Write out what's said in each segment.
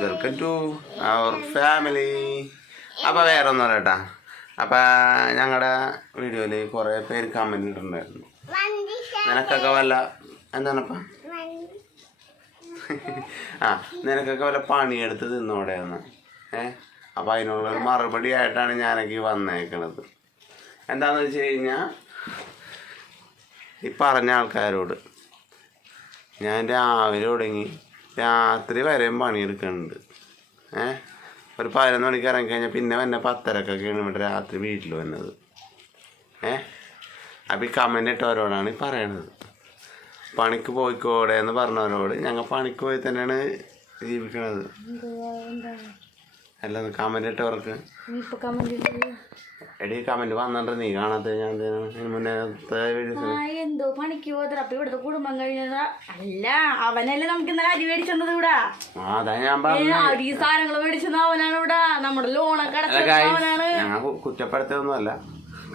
Welcome to our family. അപ്പോൾ വേറെ ഒന്നും കേട്ടാ. അപ്പം ഞങ്ങളുടെ വീഡിയോയിൽ കുറേ പേര് കമൻറ്റ് ഇട്ടിട്ടുണ്ടായിരുന്നു, നിനക്കൊക്കെ വല്ല എന്താണപ്പം നിനക്കൊക്കെ വല്ല പണിയെടുത്ത് തിന്നോടെയെന്ന്. അപ്പോൾ അതിനുള്ളൊരു മറുപടി ആയിട്ടാണ് ഞാനൊക്കെ വന്നേക്കണത്. എന്താണെന്ന് വെച്ച് കഴിഞ്ഞാൽ, ഈ പറഞ്ഞ ആൾക്കാരോട് ഞാൻ രാവിലെ തുടങ്ങി രാത്രി വരെയും പണിയെടുക്കുന്നുണ്ട്. ഒരു 11 മണിക്ക് ഇറങ്ങിക്കഴിഞ്ഞാൽ പിന്നെ വന്നെ 10:30-ഒക്കെയാണ് ഇവിടെ രാത്രി വീട്ടിൽ വന്നത്. അപ്പോൾ ഈ കമൻ്റ് ഇട്ടവരോടാണ് ഈ പറയണത്. പണിക്ക് പോയിക്കോടെ എന്ന് പറഞ്ഞവരോട് ഞങ്ങൾ പണിക്ക് പോയി തന്നെയാണ് ജീവിക്കണത്. അല്ല കമൻ്റ് ഇട്ടവർക്ക് എടി കമന്റ് വന്നിട്ട് നീ കാണാത്ത ഞാൻ എന്തോ പണിക്ക് പോകാത്ത അപ്പൊ ഇവിടുത്തെ കുടുംബം കഴിഞ്ഞതാ. അല്ല അവനല്ലേ നമുക്ക് ഇന്നലെ അരി മേടിച്ചത് ഇവിടെ. അതാ ഞാൻ പറഞ്ഞു, അരി സാധനങ്ങൾ മേടിച്ചത് അവനാണ് ഇവിടെ. നമ്മുടെ ലോണൊക്കെ അടച്ചവനാണ്. ഞങ്ങൾ കുറ്റപ്പെടുത്തൊന്നും അല്ല.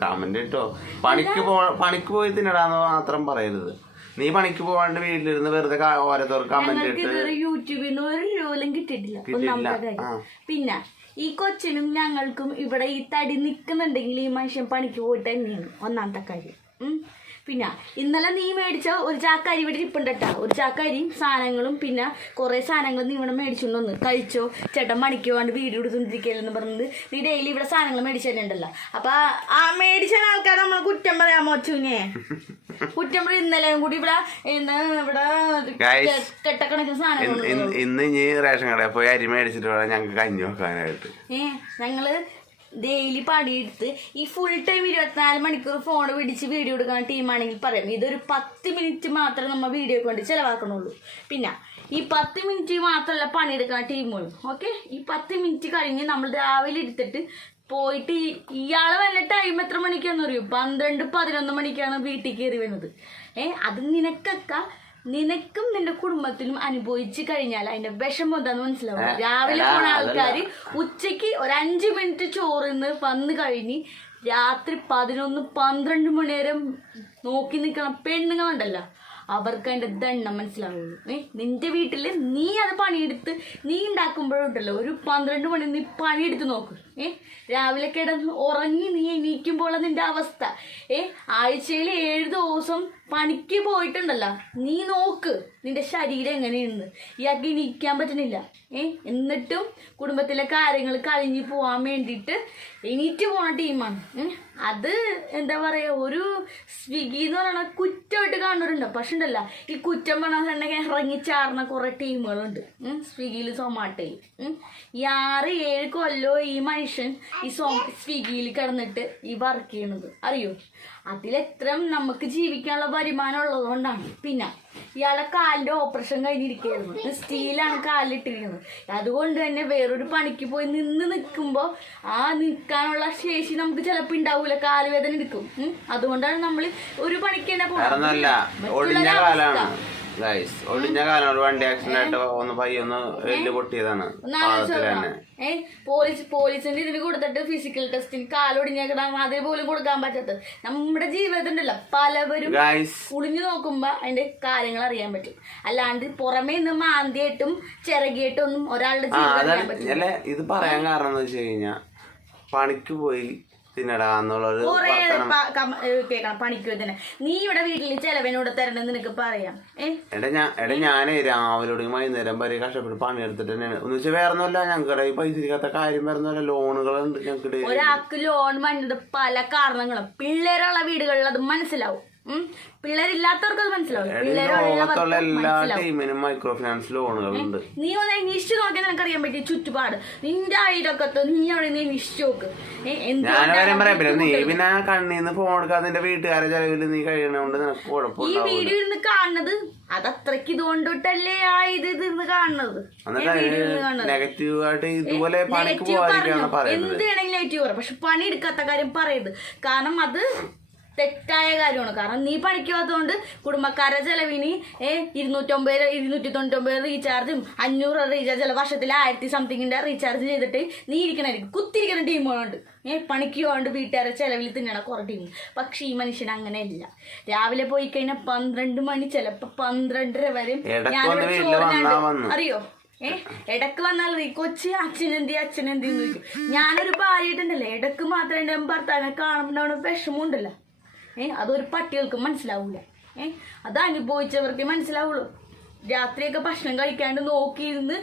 കമന്റ് ഇട്ടോ, പണിക്ക് പോയി തിന്നടാന്ന് മാത്രം പറയരുത്. നീ പണിക്ക് പോവാണ്ട് വീട്ടിലിരുന്ന് വെറുതെ ഓരോരുത്തർക്ക് കമന്റ് ഇട്ട് യൂട്യൂബിൽ നിന്ന് ഒരു രൂപയും കിട്ടിയിട്ടില്ല. ഒന്നാമത്തെ കാര്യം. പിന്നെ ഈ കൊച്ചിനും ഞങ്ങൾക്കും ഇവിടെ ഈ തടി നിൽക്കുന്നുണ്ടെങ്കിൽ ഈ മനുഷ്യൻ പണിക്ക് പോയിട്ട് തന്നെയാണ് ഒന്നാമത്തെ കാര്യം. പിന്നെ ഇന്നലെ നീ മേടിച്ച ഒരു ചാക്കരി ഇവിടെ ഇരിപ്പുണ്ടട്ടാ. ഒരു ചാക്കരിയും സാധനങ്ങളും പിന്നെ കുറേ സാധനങ്ങൾ നീ ഇവിടെ മേടിച്ചുകൊണ്ടൊന്ന് കഴിച്ചോ. ചേട്ടൻ പണിക്ക് പോകാണ്ട് വീഡിയോ എടുത്തുകൊണ്ടിരിക്കുകയെന്ന് പറഞ്ഞത് നീ ഡെയിലി ഇവിടെ സാധനങ്ങൾ മേടിച്ചു തന്നെ ഉണ്ടല്ലോ. അപ്പൊ ആ മേടിച്ച ആൾക്കാർ നമ്മൾ കുറ്റം പറയാമോ അച്ചുവിനെ? കുറ്റം പറയും. ഇന്നലെയും കൂടി ഇവിടെ കെട്ടക്കണക്കിന് സാധനങ്ങൾ. ഇന്ന് ഇനി റേഷൻ കടയിൽ പോയി അരി മേടിച്ചിട്ട് വേണം ഞങ്ങൾക്ക് കഞ്ഞി വെക്കാനായിട്ട്. ഞങ്ങള് ഡെയിലി പണിയെടുത്ത് ഈ ഫുൾ ടൈം 24 മണിക്കൂർ ഫോൺ പിടിച്ച് വീഡിയോ എടുക്കുന്ന ടീമാണെങ്കിൽ പറയാം. ഇതൊരു 10 മിനിറ്റ് മാത്രമേ നമ്മൾ വീഡിയോക്ക് വേണ്ടി ചിലവാക്കണുള്ളൂ. പിന്നെ ഈ 10 മിനിറ്റ് മാത്രമല്ല പണിയെടുക്കുന്ന ടീമുകളും. ഓക്കെ, ഈ 10 മിനിറ്റ് കഴിഞ്ഞ് നമ്മൾ രാവിലെ എടുത്തിട്ട് പോയിട്ട് ഇയാള് വന്ന ടൈം എത്ര മണിക്കാന്ന് അറിയൂ? 12-11 മണിക്കാണ് വീട്ടിൽ കയറി വരുന്നത്. അത് നിനക്കും നിന്റെ കുടുംബത്തിനും അനുഭവിച്ചു കഴിഞ്ഞാൽ അതിന്റെ വിഷമം എന്താന്ന് മനസ്സിലാവും. രാവിലെ പോണ ആൾക്കാര് ഉച്ചക്ക് ഒരു 5 മിനിറ്റ് ചോറിന്ന് വന്ന് കഴിഞ്ഞ് രാത്രി 11-12 മണി വരെ നോക്കി നിൽക്കണം പെണ്ണുങ്ങളുണ്ടല്ലോ, അവർക്ക് അതിൻ്റെ ദണ്ണം മനസ്സിലാവുള്ളൂ. നിന്റെ വീട്ടില് നീ അത് പണിയെടുത്ത് നീ ഉണ്ടാക്കുമ്പോഴുണ്ടല്ലോ ഒരു 12 മണി നീ പണിയെടുത്ത് നോക്ക്. രാവിലെ കിടന്ന് ഉറങ്ങി നീ എണീക്കുമ്പോൾ നിന്റെ അവസ്ഥ. ആഴ്ചയിൽ 7 ദിവസം പണിക്ക് പോയിട്ടുണ്ടല്ലോ, നീ നോക്ക് നിന്റെ ശരീരം എങ്ങനെയുണ്ട്. ഇയാൾക്ക് എണീക്കാൻ പറ്റുന്നില്ല. എന്നിട്ടും കുടുംബത്തിലെ കാര്യങ്ങൾ കഴിഞ്ഞ് പോകാൻ വേണ്ടിയിട്ട് എണീറ്റ് പോണ ടീമാണ്. അത് എന്താ പറയാ, ഒരു സ്വിഗ്ഗി എന്ന് പറയുന്ന കുറ്റമായിട്ട് കാണുന്നുണ്ട്. പക്ഷെ ഉണ്ടല്ല, ഈ കുറ്റം പറഞ്ഞിട്ടുണ്ടെങ്കിൽ ഇറങ്ങിച്ചാർന്ന കുറെ ടീമുകളുണ്ട് സ്വിഗ്ഗിയിൽ, സൊമാറ്റോയിൽ. ഈ 6-7 കൊല്ലോ ഈ മനുഷ്യൻ ഈ സ്വിഗ്ഗിയിൽ കിടന്നിട്ട് ഈ വർക്ക് ചെയ്യണത് അറിയോ? അതിലെത്ര നമുക്ക് ജീവിക്കാനുള്ള വരുമാനം ഉള്ളത് കൊണ്ടാണ്. പിന്നെ ഇയാളെ കാലിന്റെ ഓപ്പറേഷൻ കഴിഞ്ഞിരിക്കുകയായിരുന്നു. സ്റ്റീലാണ് കാലിലിട്ടിരിക്കുന്നത്. അതുകൊണ്ട് തന്നെ വേറൊരു പണിക്ക് പോയി നിൽക്കുമ്പോ ആ നിൽക്കാനുള്ള ശേഷി നമുക്ക് ചിലപ്പോൾ ഉണ്ടാവൂല, കാലുവേദന എടുക്കും. അതുകൊണ്ടാണ് നമ്മൾ ഒരു പണിക്ക് തന്നെ ഒടിഞ്ഞ കാലം വണ്ടി ആക്സിഡന്റ് ആയിട്ട് ഒന്ന് പയ്യൊന്ന് എല്ല് പൊട്ടിയതാണ്. പോലീസിന്റെ ഇതിന് കൊടുത്തിട്ട് ഫിസിക്കൽ ടെസ്റ്റിന് കാലൊടിഞ്ഞേക്കണം, അതേപോലെ കൊടുക്കാൻ പറ്റാത്തത്. നമ്മുടെ ജീവിതത്തിണ്ടല്ലോ പലവരും കുളിഞ്ഞു നോക്കുമ്പോ അതിന്റെ കാര്യങ്ങൾ അറിയാൻ പറ്റും. അല്ലാണ്ട് പുറമേ നിന്ന് മാന്തിയായിട്ടും ചിറകിയായിട്ടും ഒന്നും ഒരാളുടെ ജീവിതം അറിയാൻ പറ്റില്ല. ഇത് പറയാൻ കാരണം എന്ന് വെച്ച് കഴിഞ്ഞാൽ പണിക്ക് പോയി പണിക്ക് തന്നെ നീ ഇവിടെ വീട്ടിൽ ചെലവിനോട് തരണെന്ന് നിനക്ക് പറയാം. ഞാനേ രാവിലെ വൈകുന്നേരം വരെ കഷ്ടപ്പെട്ട് പണിയെടുത്തിട്ട് തന്നെയാണ്. എന്ന് വെച്ചാൽ വേറെ ഒന്നുമല്ല, ഞങ്ങളുടെ ഈ പൈസ ഇരിക്കാത്ത കാര്യം വേറെ ഒന്നുമല്ല, ലോണുകളുണ്ട് ഞങ്ങൾക്ക്. ഒരാൾക്ക് ലോൺ വേണ്ടത് പല കാരണങ്ങളും. പിള്ളേരുള്ള വീടുകളിൽ അത് മനസ്സിലാവും, പിള്ളേരില്ലാത്തവർക്ക് അത് മനസ്സിലാവും. എല്ലാ ടീമിനും മൈക്രോ ഫിനാൻസ് ലോണുകളുണ്ട്. നീ ഒന്ന് അന്വേഷിച്ചു നോക്കിയാൽ നിനക്കറിയാൻ പറ്റിയ ചുറ്റുപാട്. നിന്റെ അയലൊക്കത്ത് നീ അവിടെ നീ അന്വേഷിച്ചു നോക്ക്. ഞാനും പറയാം, പിന്നെ നീ പിന്നെ കണ്ണീന്ന് ഫോൺ എടുക്കാതെ നിന്റെ വീട്ടുകാരെ ചെലവില് നീ കഴിയണോണ്ട് നിനക്ക് കുഴപ്പമില്ല. ഈ വീഡിയോ ഇരുന്ന് കാണുന്നത് അത് അത്രയ്ക്ക് ഇതുകൊണ്ടിട്ടല്ലേ ആ ഇത് കാണുന്നത്. നെഗറ്റീവ് ആയിട്ട് ഇതുപോലെ പണിക്ക് പോകാതിരിക്കാണ് പറയുന്നത്. എന്ത് വേണമെങ്കിലും നെഗറ്റീവ് പറയാം, പക്ഷെ പണി എടുക്കാത്ത കാര്യം പറയരുത്. കാരണം അത് തെറ്റായ കാര്യമാണ്. കാരണം നീ പണിക്കാത്തതുകൊണ്ട് കുടുംബക്കാരുടെ ചെലവിന് 299 റീചാർജും 500 റീചാർജ്, ചില വർഷത്തിൽ 1000 സംതിങ്ങിന്റെ റീചാർജ് ചെയ്തിട്ട് നീ ഇരിക്കണായിരിക്കും. കുത്തിരിക്കുന്ന ടീമുകളുണ്ട്. പണിക്ക് പോകാണ്ട് വീട്ടുകാരെ ചെലവിൽ തിന്നണ കുറെ ടീം. പക്ഷെ ഈ മനുഷ്യൻ അങ്ങനെയല്ല. രാവിലെ പോയി കഴിഞ്ഞാൽ 12 മണി, ചിലപ്പോ 12:30 വരെ. അറിയോ, ഇടക്ക് വന്നാൽ ഈ കൊച്ച് അച്ഛനെന്തി എന്ന് ചോദിക്കും. ഞാനൊരു ഭാര്യയിട്ടുണ്ടല്ലേ, ഇടക്ക് മാത്രമേ എൻ്റെ ഭർത്താവിനെ കാണുമ്പോൾ വിഷമമുണ്ടല്ലോ. അതൊരു പട്ടികൾക്ക് മനസ്സിലാവൂല. അത് അനുഭവിച്ചവർക്ക് മനസ്സിലാവുള്ളൂ. രാത്രിയൊക്കെ ഭക്ഷണം കഴിക്കാണ്ട് നോക്കിയിരുന്ന്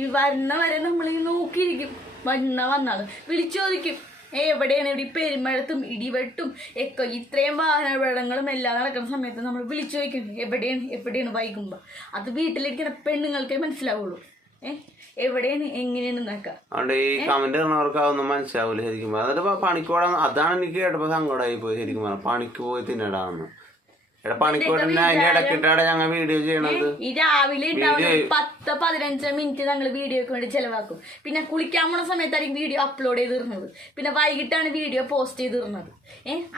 ഈ വരുന്ന വരെ നമ്മൾ നോക്കിയിരിക്കും. വന്നാൽ വിളിച്ചു ചോദിക്കും എവിടെയാണ്. ഇവിടെ പെരുമഴത്തും ഇടിവെട്ടും ഒക്കെ ഇത്രയും വാഹനാപകടങ്ങളും എല്ലാം നടക്കുന്ന സമയത്ത് നമ്മൾ വിളിച്ചു ചോദിക്കുന്നു എവിടെയാണ് വൈകുമ്പോൾ. അത് വീട്ടിലിരിക്കുന്ന പെണ്ണുങ്ങൾക്കേ മനസ്സിലാവുള്ളൂ എവിടെയാണ് എങ്ങനെയാണ് നോക്കാം. അതുകൊണ്ട് ഈ കമന്റ് ഇടുന്നവർക്ക് അതൊന്നും മനസ്സിലാവൂല ശരിക്കും. അതൊരു പണിക്ക് പോകാൻ, അതാണ് എനിക്ക് കേട്ടപ്പോ സങ്കടമായി പോയി ശരിക്കും പറഞ്ഞാൽ. പണിക്ക് പോയി തിന്നടാന്ന് പണിക്ക് പോയിട്ട് അതിന്റെ ഇടക്കിട്ടാണ് ഞങ്ങൾ വീഡിയോ ചെയ്യണത്. ഈ രാവിലെ 10-15 മിനിറ്റ് ഞങ്ങൾ വീഡിയോക്ക് വേണ്ടി ചെലവാക്കും. പിന്നെ കുളിക്കാൻ പോണ സമയത്തായിരിക്കും വീഡിയോ അപ്ലോഡ് ചെയ്തിരുന്നത്. പിന്നെ വൈകിട്ടാണ് വീഡിയോ പോസ്റ്റ് ചെയ്തിരുന്നത്.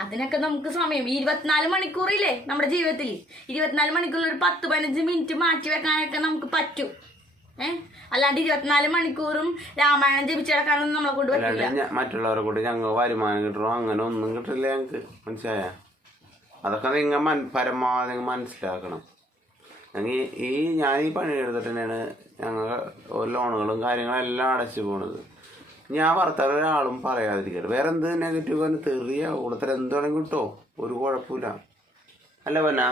അതിനൊക്കെ നമുക്ക് സമയം 24 മണിക്കൂറില്ലേ നമ്മുടെ ജീവിതത്തിൽ. 24 മണിക്കൂറിൽ ഒരു 10-15 മിനിറ്റ് മാറ്റി വെക്കാനൊക്കെ നമുക്ക് പറ്റും. അല്ലാണ്ട് 24 മണിക്കൂറും രാമായണം ജപിച്ചു കിടക്കാനൊന്നും നമ്മളെ കൊണ്ട് പറ്റില്ല. മറ്റുള്ളവരെ കൂടി ഞങ്ങൾ വരുമാനം കിട്ടണോ അങ്ങനെ ഒന്നും കിട്ടില്ല ഞങ്ങൾക്ക്. മനസ്സിലായ? അതൊക്കെ നിങ്ങൾ പരമാവധി മനസ്സിലാക്കണം. ഞാൻ ഈ പണിയെടുത്തിട്ട് തന്നെയാണ് ഞങ്ങൾ ലോണുകളും കാര്യങ്ങളെല്ലാം അടച്ചു പോണത്. ഞാൻ ഭർത്താവ് ഒരാളും പറയാതിരിക്കട്ടെ. വേറെ എന്ത് നെഗറ്റീവ് തന്നെ തെറിയ കൂടുതൽ എന്തുവേണമെങ്കിൽ കിട്ടോ, ഒരു കുഴപ്പമില്ല. അല്ല പന്ന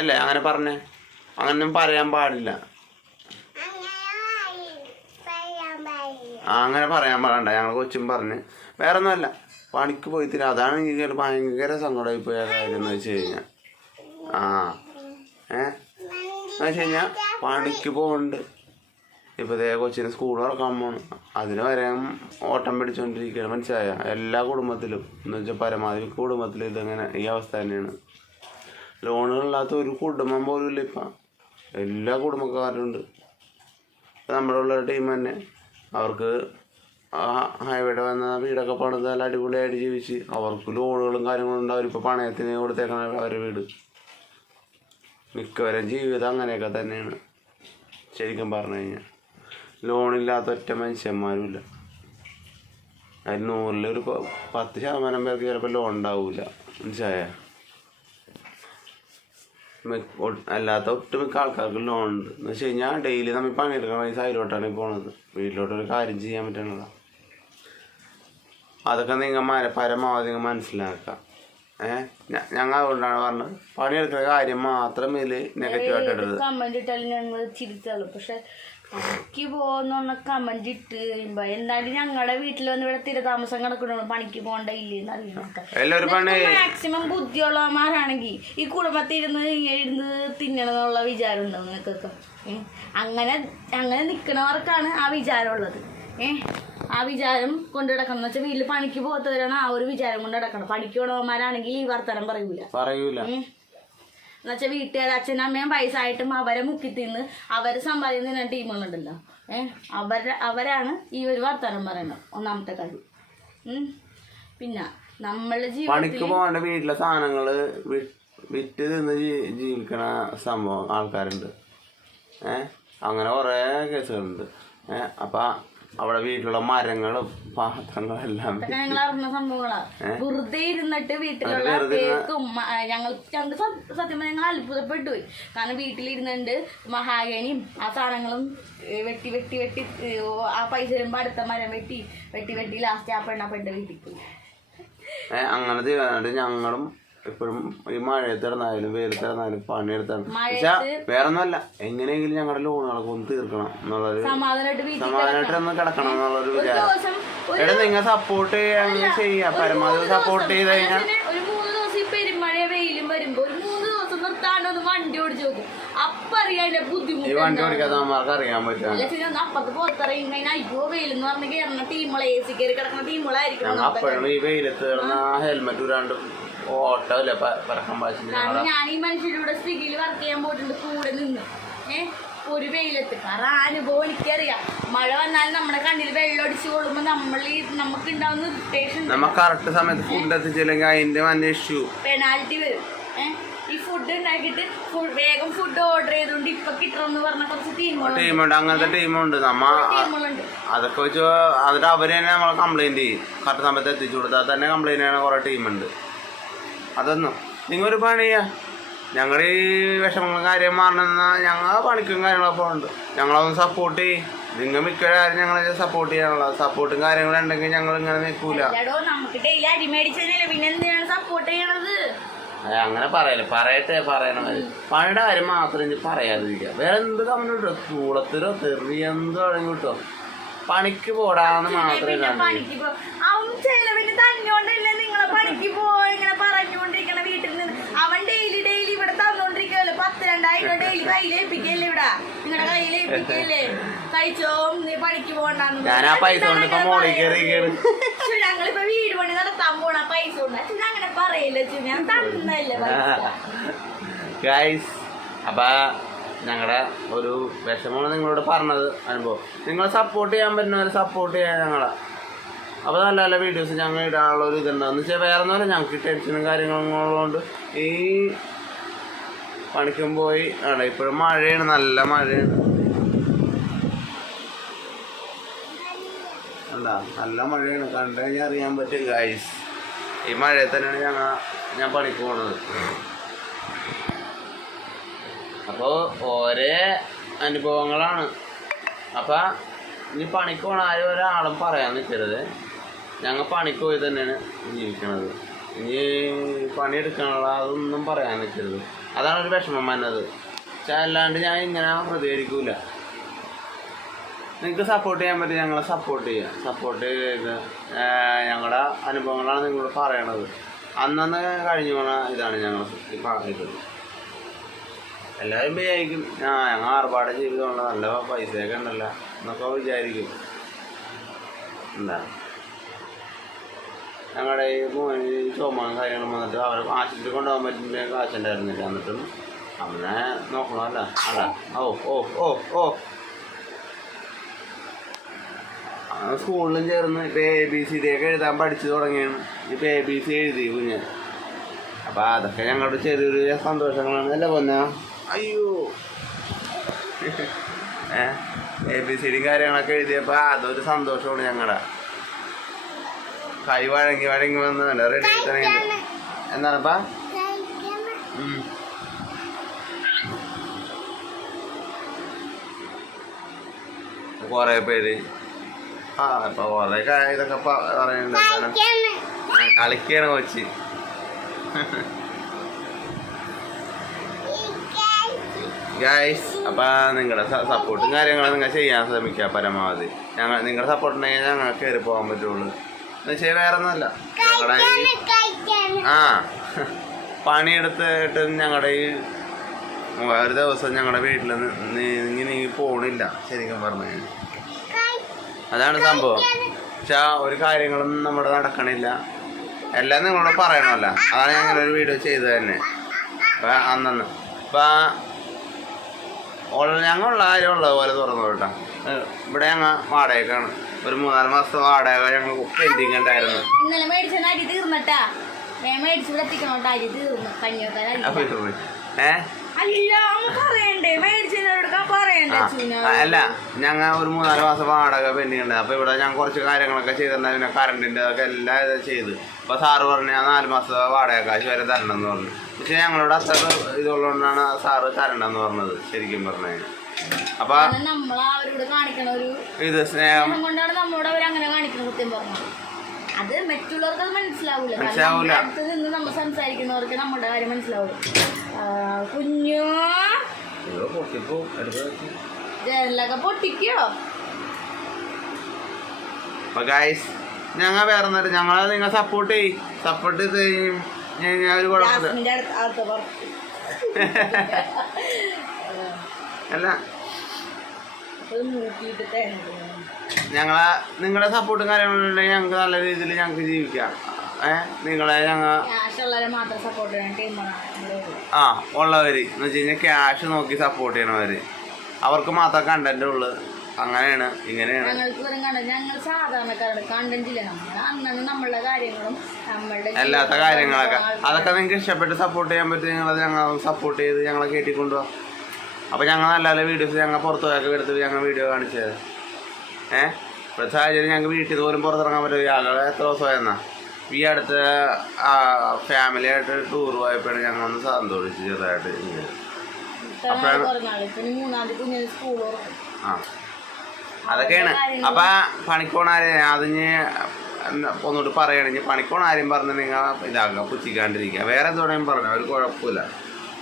അല്ലേ അങ്ങനെ പറഞ്ഞേ? അങ്ങനൊന്നും പറയാൻ പാടില്ല. അങ്ങനെ പറയാൻ പാടണ്ട. ഞങ്ങൾ കൊച്ചും പറഞ്ഞ് വേറെ ഒന്നുമല്ല, പണിക്ക് പോയി തരാം. അതാണ് എനിക്ക് ഭയങ്കര സങ്കടമായി പോയ കാര്യം എന്ന് വെച്ച് കഴിഞ്ഞാൽ. എന്ന് വെച്ച് കഴിഞ്ഞാൽ പണിക്ക് പോകുന്നുണ്ട്. ഇപ്പോൾ ഇതേ കൊച്ചിന് സ്കൂൾ തുറക്കാൻ പോകണം, അതിന് വരെ ഓട്ടം പിടിച്ചുകൊണ്ടിരിക്കുകയാണ്. മനസ്സിലായ? എല്ലാ കുടുംബത്തിലും എന്ന് വെച്ചാൽ പരമാവധി കുടുംബത്തിലും ഇതങ്ങനെ ഈ അവസ്ഥ തന്നെയാണ്. ലോണുകളില്ലാത്ത ഒരു കുടുംബം പോലും ഇല്ല ഇപ്പം. എല്ലാ കുടുംബക്കാരും ഉണ്ട്. നമ്മുടെ ഉള്ള ടീം തന്നെ അവർക്ക് ഹൈവേയുടെ വന്ന വീടൊക്കെ പണിത് നല്ല അടിപൊളിയായിട്ട് ജീവിച്ച് അവർക്ക് ലോണുകളും കാര്യങ്ങളും ഉണ്ട്. അവരിപ്പോൾ പണയത്തിന് കൊടുത്തേക്കണ അവരുടെ വീട്. മിക്കവരും ജീവിതം അങ്ങനെയൊക്കെ തന്നെയാണ് ശരിക്കും പറഞ്ഞു കഴിഞ്ഞാൽ. ലോണില്ലാത്ത ഒറ്റ മനുഷ്യന്മാരും ഇല്ല. അതിൽ 100-ൽ ഒരു 10% പേർക്ക് ചിലപ്പോൾ ലോൺ ഉണ്ടാവില്ല. മനസ്സിലായ? അല്ലാത്ത ഒട്ടുമിക്ക ആൾക്കാർക്ക് ലോൺ ഉണ്ട്. എന്ന് വെച്ച് കഴിഞ്ഞാൽ ഡെയിലി നമ്മൾ പണിയെടുക്കുന്ന പൈസ അതിലോട്ടാണ് പോണത്. വീട്ടിലോട്ടൊരു കാര്യം ചെയ്യാൻ പറ്റണതാ. അതൊക്കെ നിങ്ങൾ പരമാവധി മനസ്സിലാക്കാം. ഞങ്ങൾ അതുകൊണ്ടാണ് പറഞ്ഞത് പണിയെടുക്കുന്ന കാര്യം മാത്രം ഇതിൽ നെഗറ്റീവായിട്ട് ഇടരുത്. കമന്റ് ഇട്ടാലും ഞങ്ങൾ തിരിച്ചോളൂ. പക്ഷെ പണിക്ക് പോകുന്ന കമന്റ് ഇട്ട് കഴിയുമ്പോ എന്നാലും ഞങ്ങളുടെ വീട്ടിൽ വന്ന് ഇവിടെ സ്ഥിരതാമസം കിടക്കണോ പണിക്ക് പോകണ്ട ഇല്ലെന്ന് അറിയുന്നൊക്കെ. മാക്സിമം ബുദ്ധിയുള്ളവന്മാരാണെങ്കിൽ ഈ കുടുംബത്തിൽ ഇരുന്ന് തിന്നണമെന്നുള്ള വിചാരം ഉണ്ടാവും നിങ്ങൾക്കൊക്കെ. അങ്ങനെ നിൽക്കണവർക്കാണ് ആ വിചാരം ഉള്ളത്. ആ വിചാരം കൊണ്ട് നടക്കണം എന്ന് വെച്ചാൽ വീട്ടിൽ പണിക്ക് പോകാത്തവരാണ് ആ ഒരു വിചാരം കൊണ്ട് നടക്കണം. പണിക്ക് പോണവന്മാരാണെങ്കിൽ ഈ വർത്തമാനം പറയൂല. എന്നുവെച്ചാൽ വീട്ടുകാർ അച്ഛനമ്മയും വയസ്സായിട്ടും അവരെ മുക്കി തിന്ന് അവര് സമ്പാദിക്കുന്ന ടീമുകളുണ്ടല്ലോ. അവരാണ് ഈ ഒരു വർത്തമാനം പറയുന്നത്. ഒന്നാമത്തെ കാര്യം. പിന്നെ നമ്മളുടെ പണിക്ക് പോകേണ്ട വീട്ടിലെ സാധനങ്ങള് വിറ്റ് തിന്ന് ജീവിക്കണ സംഭവം ആൾക്കാരുണ്ട്. അങ്ങനെ കുറേ കേസുകളുണ്ട്. അപ്പം അവിടെ വീട്ടിലുള്ള മരങ്ങളും പാത്രങ്ങളും എല്ലാം ഞങ്ങൾ അറിഞ്ഞ സംഭവങ്ങളാ. വെറുതെ ഇരുന്നിട്ട് വീട്ടിലുള്ള കേക്കും ഞങ്ങൾക്ക് സത്യം ഞങ്ങൾ അത്ഭുതപ്പെട്ടു പോയി. കാരണം വീട്ടിലിരുന്നുണ്ട് മഹാഗനിയും ആ സാധനങ്ങളും വെട്ടി ആ പൈസ വരുമ്പോ അടുത്ത മരം വെട്ടി ലാസ്റ്റ് ആ പെണ്ണ വീട്ടിൽ പോയി. അങ്ങനെ ചെയ്താണ്ട് ഞങ്ങളും എപ്പോഴും ഈ മഴയത്തിറന്നായാലും വെയിലത്തിറന്നായാലും പണിയെടുത്താണ്. പക്ഷെ വേറെ ഒന്നുമല്ല, എങ്ങനെയെങ്കിലും ഞങ്ങളുടെ ലോണുകളൊക്കെ ഒന്ന് തീർക്കണം എന്നുള്ളൊരു സമാധാനമായിട്ട് ഒന്ന് കിടക്കണം എന്നുള്ളൊരു വിചാരം. എടാ നിങ്ങൾ സപ്പോർട്ട് ചെയ്യാം, പരമാവധി സപ്പോർട്ട് ചെയ്ത് കഴിഞ്ഞാൽ ഒരു 3 ദിവസം ഈ പെരുമഴ വെയിലും വരുമ്പോ ഒരു 3 ദിവസം നിർത്താണ്ടൊന്ന് വണ്ടി ഓടിച്ചു നോക്കും. അപ്പൊ അറിയാൻ ബുദ്ധിമുട്ട്. ഈ വണ്ടി ഓടിക്കാത്ത നമ്മൾക്ക് അറിയാൻ പറ്റും. അപ്പത്ത് പുറത്തിറങ്ങി കഴിഞ്ഞാൽ അയ്യോ വെയിലെന്ന് പറഞ്ഞ കയറുന്ന ടീമുകളെ AC കയറി കിടക്കുന്ന ടീമുകളായിരിക്കും. അപ്പോഴും ഈ വെയിലത്ത് കിടന്ന ഹെൽമെറ്റ് ഇടാണ്ട് ഓട്ടല്ലേ പറക്കാൻ പാടില്ല. ഞാൻ ഈ മനുഷ്യരുടെ സ്വിഗ്ഗിയിൽ വർക്ക് ചെയ്യാൻ പോയിട്ടുണ്ട് കൂടെ നിന്ന് ഒരു വെയിലത്ത്. കാരണം അനുഭവം എനിക്കറിയാം. മഴ വന്നാൽ നമ്മുടെ കണ്ണിൽ വെള്ളം അടിച്ചു കൊള്ളുമ്പോ നമുക്ക് ഉണ്ടാവുന്ന ഇറിറ്റേഷൻ. നമുക്ക് കറക്റ്റ് സമയത്ത് ഫുഡ് എത്തിച്ചില്ലെങ്കിൽ അതിന്റെ വല്ല ഇഷ്യൂ പെനാൽറ്റി വരും. ഈ ഫുഡ് ഉണ്ടാക്കിയിട്ട് വേഗം ഫുഡ് ഓർഡർ ചെയ്തുകൊണ്ട് ഇപ്പൊ കിട്ടണമെന്ന് പറഞ്ഞ കുറച്ച് ടീമുണ്ട്. അങ്ങനത്തെ ടീമുണ്ട്. അതൊക്കെ വെച്ച് എന്നിട്ട് അവര് തന്നെ നമ്മളെ കംപ്ലൈന്റ് ചെയ്യും. കറക്റ്റ് സമയത്ത് എത്തിച്ചു കൊടുത്താൽ തന്നെ കംപ്ലൈന്റ് ചെയ്യണ കുറെ ടീമുണ്ട്. അതൊന്നും നിങ്ങൊരു പണി ചെയ്യാ, ഞങ്ങൾ ഈ വിഷമങ്ങളും കാര്യം മാറണമെന്ന ഞങ്ങൾ പണിക്കും കാര്യങ്ങളൊക്കെ ഉണ്ട്. ഞങ്ങളൊന്ന് സപ്പോർട്ട് ചെയ്യും. നിങ്ങൾ മിക്ക കാര്യം ഞങ്ങളെ സപ്പോർട്ട് ചെയ്യാനുള്ള സപ്പോർട്ടും കാര്യങ്ങളും ഉണ്ടെങ്കിൽ ഞങ്ങൾ ഇങ്ങനെ നിൽക്കൂല. അങ്ങനെ പറയല്ലേ, പറയണം. പണിയുടെ കാര്യം മാത്രം ഇനി പറയാതിരിക്കുക. വേറെ എന്ത് കമ്മി കിട്ടോ, കൂളത്തിലോ തെറി എന്തോ ആണെങ്കിൽ കിട്ടോ, പണിക്ക് പോടാന്ന് മാത്രമേ നിങ്ങളെ പണിക്ക് ഇങ്ങനെ പറഞ്ഞുകൊണ്ടിരിക്കണ വീട്ടിൽ നിന്ന് അവൻ ഡെയിലി ഇവിടെ തന്നോണ്ടിരിക്കല്ലോ. 10,000-2,000 ഡെയിലി കയ്യിലേൽപ്പിക്കല്ലേ, ഇവിടെ നിങ്ങളുടെ കയ്യിലേൽപ്പിക്കല്ലേ, കഴിച്ചോ നീ പണിക്ക് പോകണ്ടെന്ന്. ഞാൻ ആ പൈസ കൊണ്ട് ഇപ്പൊ മോളിൽ കയറിയാണ്. ഞങ്ങളിപ്പോ വീട് പണി നടത്താൻ പോണ പൈസ കൊണ്ട് അച്ഛൻ അങ്ങനെ പറയില്ല, ഞാൻ തന്നല്ലേ ഗൈസ്. അപ്പൊ ഞങ്ങളുടെ ഒരു വിഷമമാണ് നിങ്ങളോട് പറഞ്ഞത് അനുഭവം. നിങ്ങൾ സപ്പോർട്ട് ചെയ്യാൻ പറ്റുന്നവരെ സപ്പോർട്ട് ചെയ്യാൻ ഞങ്ങളെ. അപ്പോൾ നല്ല നല്ല വീഡിയോസ് ഞങ്ങൾ ഇടാനുള്ള ഒരു ഇതുണ്ടാകുന്ന വെച്ചാൽ വേറെ ഒന്നുമല്ല, ഞങ്ങൾക്ക് ടെൻഷനും കാര്യങ്ങളുള്ളതുകൊണ്ട് ഈ പണിക്കും പോയി ആണ്. ഇപ്പോഴും മഴയാണ്, നല്ല മഴയാണ്. അല്ല നല്ല മഴയാണ്, കണ്ടു കഴിഞ്ഞാൽ അറിയാൻ പറ്റും ഗൈസ്. ഈ മഴയിൽ തന്നെയാണ് ഞാൻ പണിക്ക് പോണത്. അപ്പോൾ ഓരോ അനുഭവങ്ങളാണ്. അപ്പം ഇനി പണിക്ക് പോകണ ആരും ഒരാളും പറയാൻ നിൽക്കരുത്. ഞങ്ങൾ പണിക്ക് പോയി തന്നെയാണ് ജീവിക്കണത്. ഇനി പണിയെടുക്കാനുള്ള അതൊന്നും പറയാൻ നിൽക്കരുത്. അതാണ് ഒരു വിഷമം വന്നത്. അല്ലാണ്ട് ഞാൻ ഇങ്ങനെ പ്രതികരിക്കൂല. നിങ്ങൾക്ക് സപ്പോർട്ട് ചെയ്യാൻ പറ്റും, ഞങ്ങളെ സപ്പോർട്ട് ചെയ്യുക. സപ്പോർട്ട് ചെയ്ത് ഞങ്ങളുടെ അനുഭവങ്ങളാണ് നിങ്ങളോട് പറയണത്. അന്നന്ന് കഴിഞ്ഞു പോണ ഇതാണ് ഞങ്ങൾ ഈ പറഞ്ഞത്. എല്ലാവരും വിചാരിക്കും ഞങ്ങൾ ആർഭാട ജീവിതമുള്ള നല്ല പൈസയൊക്കെ ഉണ്ടല്ലോ എന്നൊക്കെ വിചാരിക്കും. എന്താ ഞങ്ങളുടെ ഈ മോന് ചുമയും കാര്യങ്ങളും വന്നിട്ട് അവരെ ആശുപത്രി കൊണ്ടുപോകാൻ പറ്റുന്ന കാശുണ്ടായിരുന്നില്ല. എന്നിട്ടും അവനെ നോക്കണമല്ല. അല്ല ഓ സ്കൂളിലും ചേർന്ന് ഇപ്പം ABCD ഒക്കെ എഴുതാൻ പഠിച്ചു തുടങ്ങിയാണ്. ഇപ്പം ABC എഴുതി കുഞ്ഞ്. അപ്പം അതൊക്കെ ഞങ്ങളുടെ ചെറിയൊരു സന്തോഷങ്ങളാണ്. അല്ല പൊന്നാ, അയ്യോ ABCD കാര്യങ്ങളൊക്കെ എഴുതിയപ്പോൾ അതൊരു സന്തോഷമാണ് ഞങ്ങളുടെ. കൈ വഴങ്ങി വന്ന് റെഡി ആയിട്ട് എന്താണപ്പാ കുറേ പേര് ഇപ്പൊ കുറേ ഇതൊക്കെ പറയുന്നുണ്ട്. കളിക്കാണ് കൊച്ചി. ഗൈസ്, അപ്പം നിങ്ങളുടെ സപ്പോർട്ടും കാര്യങ്ങളും നിങ്ങൾ ചെയ്യാൻ ശ്രമിക്കുക പരമാവധി. നിങ്ങളുടെ സപ്പോർട്ട് ഉണ്ടെങ്കിൽ ഞങ്ങൾ കയറി പോകാൻ പറ്റുള്ളൂ. എന്ന് വെച്ചാൽ വേറെ ഒന്നുമല്ല, ഞങ്ങളുടെ പണിയെടുത്തിട്ട് ഞങ്ങളുടെ ഈ ഒരു ദിവസം ഞങ്ങളുടെ വീട്ടിൽ ഇങ്ങനെ പോണില്ല ശരിക്കും പറഞ്ഞു. അതാണ് സംഭവം. പക്ഷെ ഒരു കാര്യങ്ങളും നമ്മുടെ നടക്കണില്ല. എല്ലാം നിങ്ങളോട് പറയണമല്ല. അതാണ് ഞങ്ങൾ ഒരു വീഡിയോ ചെയ്തത് തന്നെ. അപ്പം അന്നു ഞങ്ങളുള്ള കാര്യമുള്ളത് പോലെ തുറന്നു കേട്ടോ. ഇവിടെ ഞങ്ങൾ വാടകയ്ക്കാണ്. ഒരു 3-4 മാസത്തെ വാടക ഞങ്ങൾ പെൻഡിങ് ഉണ്ടായിരുന്നു. ഇന്നലെ മേടിച്ച അരി തീർന്നട്ടാ, മേടിച്ചു എത്തിക്കണോട്ടോ. അരി തീർന്നു, അല്ല ഞങ്ങൾ ഒരു 3-4 മാസം വാടക പെൻഡിങ് ഉണ്ട്. അപ്പോൾ ഇവിടെ ഞാൻ കുറച്ച് കാര്യങ്ങളൊക്കെ ചെയ്തിട്ടുണ്ടായി. പിന്നെ കറണ്ടിൻ്റെ അതൊക്കെ എല്ലാം ഇത് ചെയ്ത്. അപ്പോൾ സാറ് പറഞ്ഞു ഞാൻ 4 മാസത്തെ വാടക കാശ് വരെ തരണമെന്ന് പറഞ്ഞു. പക്ഷെ ഞങ്ങളോട് അത്ര ഇതുള്ളതുകൊണ്ടാണ് സാറ് തരണമെന്ന് പറഞ്ഞത് ശരിക്കും പറഞ്ഞു. അപ്പൊ ഇത് സ്നേഹം കൊണ്ടാണ് നമ്മളോട് അവർ അങ്ങനെ കാണിക്കുന്നത്. സത്യം പറഞ്ഞു അത് മറ്റുള്ളവർക്ക് അത് മനസ്സിലാവൂല. അടുത്ത് നിന്ന് നമ്മൾ സംസാരിക്കുന്നവർക്ക് നമ്മുടെ കാര്യം മനസ്സിലാവുള്ളൂ. കുഞ്ഞു ജനലൊക്കെ പൊട്ടിക്കോ. ഞങ്ങൾ വേറെ ഒന്നും ഞങ്ങളെ നിങ്ങൾ സപ്പോർട്ട് ചെയ്ത് ഞാൻ ഒരു കുഴപ്പമില്ല. അല്ല നിങ്ങളുടെ സപ്പോർട്ടും കാര്യങ്ങളും ഉണ്ടെങ്കിൽ ഞങ്ങൾക്ക് നല്ല രീതിയിൽ ഞങ്ങൾക്ക് ജീവിക്കാം. നിങ്ങളെ ഉള്ളവര് എന്ന് വെച്ച് കഴിഞ്ഞാൽ ക്യാഷ് നോക്കി സപ്പോർട്ട് ചെയ്യണവര്, അവർക്ക് മാത്രം കണ്ടന്റ് ഉള്ളു. അങ്ങനെയാണ് ഇങ്ങനെയാണ്. അല്ലാത്ത കാര്യങ്ങളൊക്കെ അതൊക്കെ നിങ്ങൾക്ക് ഇഷ്ടപ്പെട്ട് സപ്പോർട്ട് ചെയ്യാൻ പറ്റും. ഞങ്ങളത് ഞങ്ങൾ സപ്പോർട്ട് ചെയ്ത് ഞങ്ങളെ കയറ്റിക്കൊണ്ടുപോകാം. അപ്പോൾ ഞങ്ങൾ നല്ല നല്ല വീഡിയോസ് ഞങ്ങൾ പുറത്തു പോയൊക്കെ എടുത്ത് ഞങ്ങൾ വീഡിയോ കാണിച്ചത്. ഇപ്പോഴത്തെ സാഹചര്യം ഞങ്ങൾക്ക് വീട്ടിൽ പോലും പുറത്തിറങ്ങാൻ പറ്റും. ആളുകൾ എത്ര ദിവസമായെന്നാ ഈ അടുത്ത ഫാമിലി ആയിട്ട് ടൂർ പോയപ്പോഴാണ് ഞങ്ങൾ ഒന്ന് സന്തോഷിച്ച് ചെറുതായിട്ട്. ആ അതൊക്കെയാണ്. അപ്പം പണിക്കോണാരെ അതിന് ഒന്നുകൂടി പറയുകയാണെങ്കിൽ പണിക്കോണാരും പറഞ്ഞ് നിങ്ങൾ ഇതാക്കുക, പുച്ഛിക്കാണ്ടിരിക്കുക. വേറെ എന്തുകൊണ്ടും പറഞ്ഞു ഒരു കുഴപ്പമില്ല.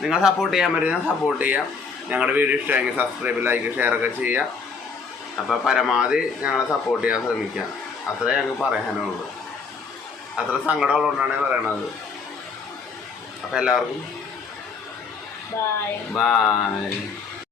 നിങ്ങൾ സപ്പോർട്ട് ചെയ്യാൻ പറ്റുന്ന സപ്പോർട്ട് ചെയ്യാം. ഞങ്ങളുടെ വീഡിയോ ഇഷ്ടമെങ്കിൽ സബ്സ്ക്രൈബ്, ലൈക്ക്, ഷെയർ ഒക്കെ ചെയ്യാം. അപ്പോൾ പരമാവധി ഞങ്ങളെ സപ്പോർട്ട് ചെയ്യാൻ ശ്രമിക്കാം. അത്രേ ഞങ്ങൾക്ക് പറയാനുള്ളൂ. അത്ര സങ്കടമുള്ളതുകൊണ്ടാണ് പറയണത്. അപ്പോൾ എല്ലാവർക്കും ബൈ. ബൈ.